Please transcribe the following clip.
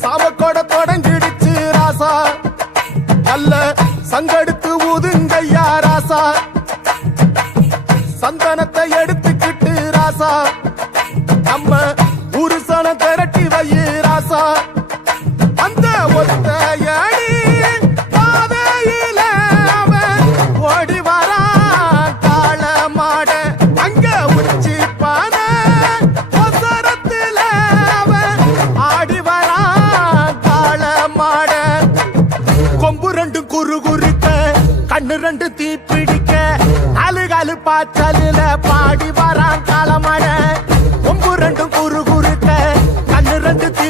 சாமக்கோட தொடங்கிடுச்சு ராசா. நல்ல சங்கடுத்து ஊதுங்கய்யா ராசா. சந்தனத்தை எடுத்துக்கிட்டு ராசா. நம்ம உருசன தர கண்ணு ரெண்டு தீ பிடிக்க அழுகழு பாச்சலில பாடி வரான் காலமழை. ஒம்பு ரெண்டும் குறு குறுக்க கண்ணு ரெண்டு தீ